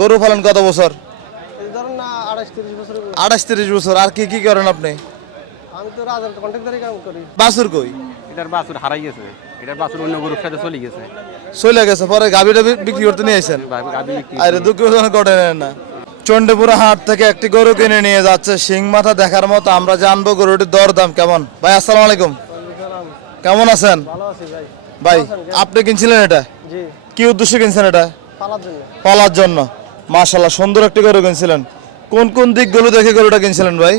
গরু পালন কত বছর? এই ধরুন না 28-30 বছর। 28-30 বছর। আর কি কি করেন আপনি? আমি তো রাজার কন্ট্রাক্টরি কাম করি। বাছুর কই? এটার বাছুর হারাই গেছে, এটার বাছুর অন্য গরুর সাথে চলে গেছে। চলে গেছে, পরে গাভীটা বিক্রি করতে নিয়ে আসেন? গাবি বিক্রি আরে দুঃখজনক ঘটনা না। চন্ডীপুরা হাট থেকে একটি গরু কিনে নিয়ে যাচ্ছে, শিং মাথা দেখার মতো। আমরা জানবো গরুটির দর দাম কেমন। ভাই আসসালামু আলাইকুম, কেমন আছেন? ভালো আছি ভাই। ভাই আপনি কিনছিলেন এটা? জি, কি উদ্দেশ্যে কিনছেন এটা? পালার জন্য। পালার জন্য। মাশাআল্লাহ, সুন্দর একটি গরু কিনছিলেন। কোন কোন দিকগুলো দেখে গরুটা কিনছিলেন ভাই?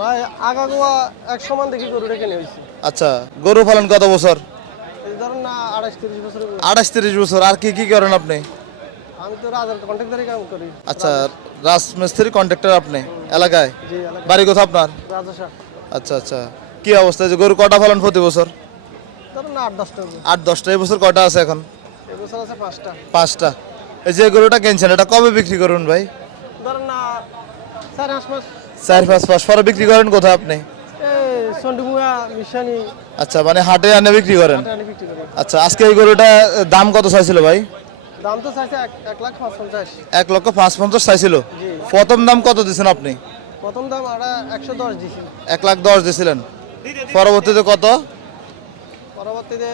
ভাই আগাগোয়া এক সমান দেখি গরুটা কিনে হয়েছে। আচ্ছা, গরু পালন কত বছর? এই ধরুন না 28-30 বছর। 28-30 বছর। আর কি কি করেন আপনি? আমি তো রাজার কন্ট্রাক্টরি কাম করি। আচ্ছা, রাজমিস্ত্রি কন্ট্রাক্টর আপনি এলাকায়? জি, এলাকা বাড়ি কোথাও আপনার? রাজশাহ। আচ্ছা আচ্ছা, কি অবস্থা? যে গরু কটা পালন প্রতি বছর? ধরুন না 8-10টা। 8-10টা। এই বছর কটা আছে এখন? এই বছর আছে 5টা। 5টা। এই যে গরুটা কিনছেন এটা কবে বিক্রি করুন ভাই? ধরুন না 4-5 মাস। 4-5 মাস পরে বিক্রি করেন কোথায় আপনি? এই চন্ডিমুয়া মিশানি আচ্ছা, মানে হাটে আনে বিক্রি করেন? টানি বিক্রি করি। আচ্ছা, আজকে এই গরুটা দাম কত চাইছিল ভাই? দাম তো চাইছে 1,50,000। 1,50,000 চাইছিল। জি। প্রথম দাম কত দিয়েছেন আপনি? প্রথম দাম আমরা 110 দিছি। 1,10,000 দিয়েছিলেন। পরবর্তীতে কত? পরবর্তীতে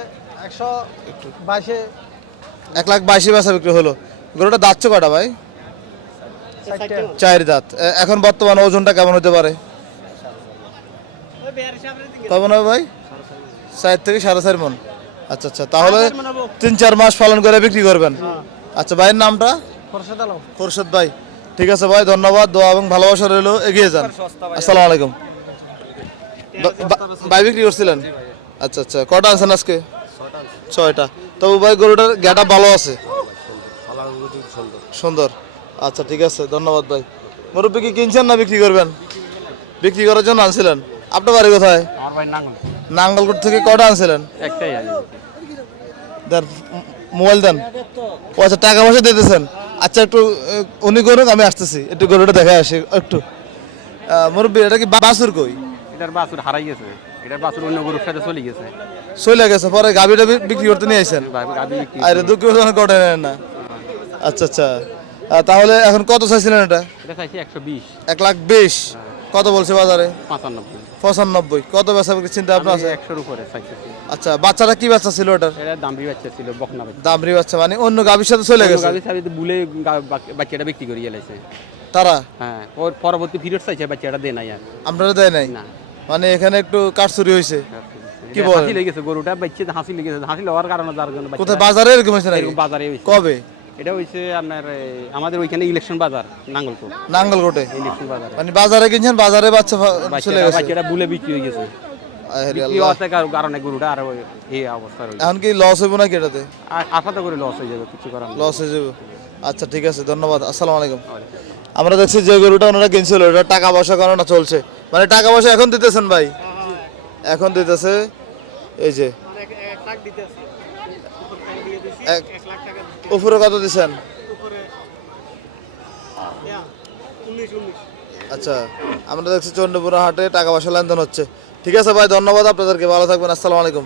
122-এ 1,22,000 বেচা বিক্রি হলো। গরুটা দাঁতছে কটা ভাই? 60টা। 4 দাঁত। এখন বর্তমানে ওজনটা কেমন হতে পারে? কেমন হবে ভাই? 4 থেকে 4.5 মণ। আচ্ছা আচ্ছা, তাহলে 3-4 মাস পালন করে বিক্রি করবেন। আচ্ছা, ভাইয়ের নামটা? খরচেদ আলম। খোরশেদ ভাই। ঠিক আছে ভাই, ধন্যবাদ। দোয়া এবং ভালোবাসা রইলো, এগিয়ে যান। আসসালামু আলাইকুম। ভাই বিক্রি করছিলেন? আচ্ছা আচ্ছা, কটা আছেন আজকে? 6টা। তবু ভাই গরুটার গেটা ভালো আছে, সুন্দর। আচ্ছা ঠিক আছে, ধন্যবাদ ভাই। মুরব্বী কি কিনছেন না বিক্রি করবেন? বিক্রি করার জন্য আনছিলেন। আপনার বাড়ি কোথায়? আমার ভাই নাঙ্গল নাঙ্গলকোট থেকে কটা আনছিলেন? একটাই আমি। দেন, মোবাইল দেন। ও আচ্ছা, টাকা পয়সা দিতেছেন। আচ্ছা, একটু উনি করুন, আমি আসতেছি, একটু গরুটা দেখে আসি একটু। মুরব্বী এটা কি বাছুর কই? এটার বাছুর হারাই গেছে, এটার বাছুর অন্য গরুর সাথে চলে গেছে। চলে গেছে, পরে গাভীটা বিক্রি করতে নিয়ে আসেন? গাবি বিক্রি আরে দুঃখজনক ঘটনা না। আচ্ছা আচ্ছা, তাহলে এখন কত চাইছিলেন এটা? এটা চাইছি 120। 1,20,000। কত বলছে বাজারে? 95। 95। কত বেচা বিক্রির চিন্তা আপনার আছে? 100-র উপরে চাইতেছি। আচ্ছা, বাচ্চাটা কি বাচ্চা ছিল ওটার? এটা দামরি বাচ্চা ছিল, বকনা বাচ্চা। দামরি বাচ্চা, মানে অন্য গাভীর সাথে চলে গেছে গাবি সাবি ভুলে বাচ্চাটা বিক্রি করে গেলাইছে। তারা? হ্যাঁ, ওর পরবর্তী পিরিয়ড চাইছে, বাচ্চাটা দেয় নাই আর। আপনারা দেয় নাই? না, মানে এখানে একটু কারচুরি হয়েছে। কি বলেন? হাসি লেগেছে গরুটা, বাচ্চা হাসি লেগেছে। হাসি লওয়ার কারণে যার জন্য কোথায়, বাজারে এরকম হয়েছে নাকি? এরকম বাজারে হয়েছে। কবে? এটা হয়েছে আপনার আমাদের ওইখানে ইলেকশন বাজার, নাঙ্গলকোট নাঙ্গলকোটে। ইলেকশন বাজারে। মানে বাজারে কিনছেন, বাজারে বাচ্চা চলে গেছে। বাচ্চাটা ভুলে বিক্রি হয়ে গেছে। আরে বিক্রি আল্লাহ। হওয়ার কারণে গরুটা আর এই অবস্থা রয়েছে। এখন কি লস হইব নাকি এটাতে? আশা করে লস হয়ে যাবে, কিছু করার নেই। লস হয়ে যাবে। আচ্ছা ঠিক আছে, ধন্যবাদ। আসসালামু আলাইকুম। আমরা দেখছি যে গরুটা ওনারা কিনছিল, ওটা টাকা পয়সা কারণে চলছে, মানে টাকা পয়সা এখন দিতেছেন ভাই? এখন দিতেছে। এই যে উপরে কত দিচ্ছেন? আচ্ছা, আমরা দেখছি চন্ডীপুরা হাটে টাকা পয়সা লেনদেন হচ্ছে। ঠিক আছে ভাই, ধন্যবাদ আপনাদেরকে, ভালো থাকবেন। আসসালামু আলাইকুম।